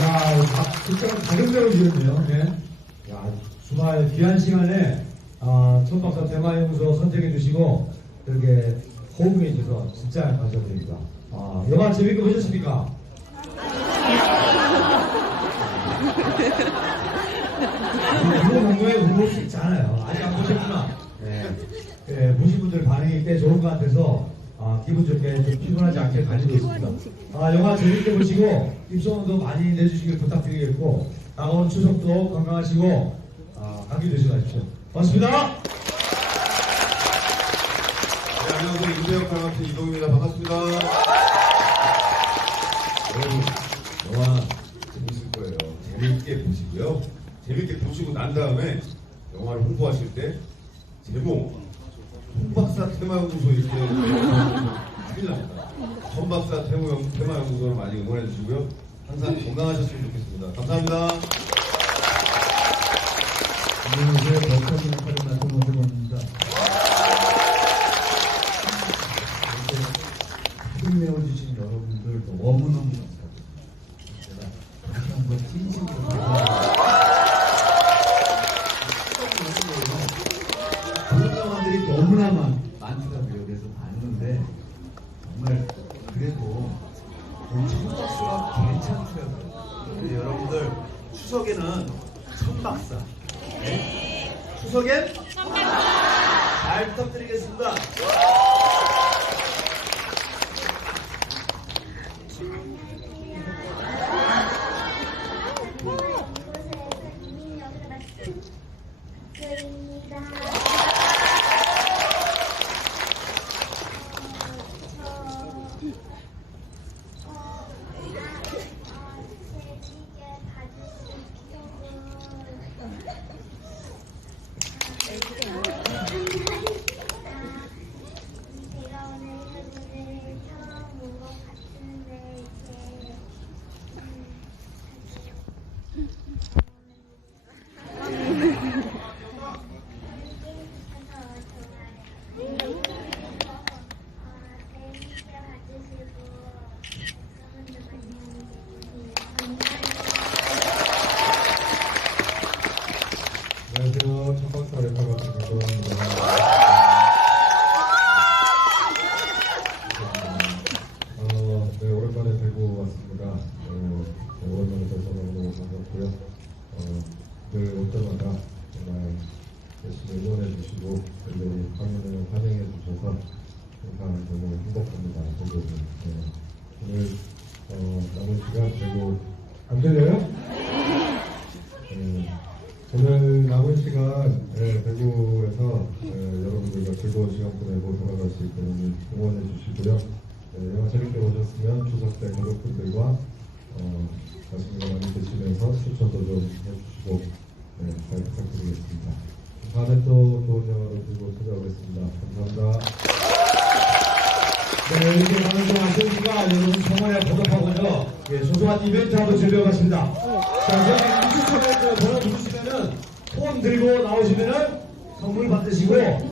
야, 박- 진짜 가격대로 지었네요. 네. 야, 주말 귀한 시간에 아, 천박사 대마연구소 선택해 주시고 이렇게 호응해 주셔서 진짜 감사드립니다. 아, 영화 재밌게 보셨습니까? 이거 공부에 물어볼 수 있잖아요. 아직 안 보셨구나. 네. 네, 보신 분들 반응이 꽤 좋은 것 같아서 아, 기분 좋게 좀 피곤하지 않게 가지고 있습니다. 아, 영화 재밌게 보시고 입소문도 많이 내주시길 부탁드리겠고 다가오는 추석도 건강하시고 아, 감기 조심하십시오. 고맙습니다. 네, 안녕하세요. 임대혁 강학생 이동입니다. 반갑습니다. 여러분, 영화 재밌을 거예요. 재밌게 보시고요. 재밌게 보시고 난 다음에 영화를 홍보하실 때 제목 홍박사 테마연구소 이렇게 큰일 납니다. 헌박사 테마연- 테마연구소를 많이 응원해 주시고요. 항상 건강하셨으면 좋겠습니다. 감사합니다. 안녕하세요. 덕분에 역할을 맡은 오세범입니다. 힘 내어주신 여러분들 너무너무 감사드립니다. 제가 다시 한번 진심으로 너무나 많, 많더라고요. 그래서 봤는데 정말 그래도 우리 천박사가 괜찮더라고요. 여러분들 추석에는 천박사 네? 추석엔 잘 부탁드리겠습니다. 제가 오늘 사진을 처음 본 것 같은데 이제 재밌게 봐주시고 소문도 많이 안녕하세요. 천박사 역할 맡은 김도환입니다. 어, 네, 오랜만에 뵈고 왔습니다. 어, 네, 오랜만에 뵈서 너무 반갑고요. 어, 늘올 때마다 열심히 응원해 주시고, 그리고 우리 화면을 환영해 주셔서 항상 너무 행복합니다. 네, 오늘 어, 남은 시간 그리고 안 들려요? 네, 오늘 남은 시간 네, 대구에서 네, 여러분들과 즐거운 시간 보내고 돌아갈 수 있도록 응원해 주시고요. 네, 영화 재밌게 보셨으면 추석 때 가족분들과 어, 맛있는 거 많이 드시면서 추천도 좀 해주시고 네, 잘 부탁드리겠습니다. 다음에 또 좋은 영화로 들고 찾아오겠습니다. 감사합니다. 네, 이렇게 많은 좀 아쉬우니까 여러분 정말 보답하고요. 예, 소소한 이벤트 한번 준비해봤습니다. 자, 저기 20초에 번호 누르시면은 폰 들고 나오시면은 선물 받으시고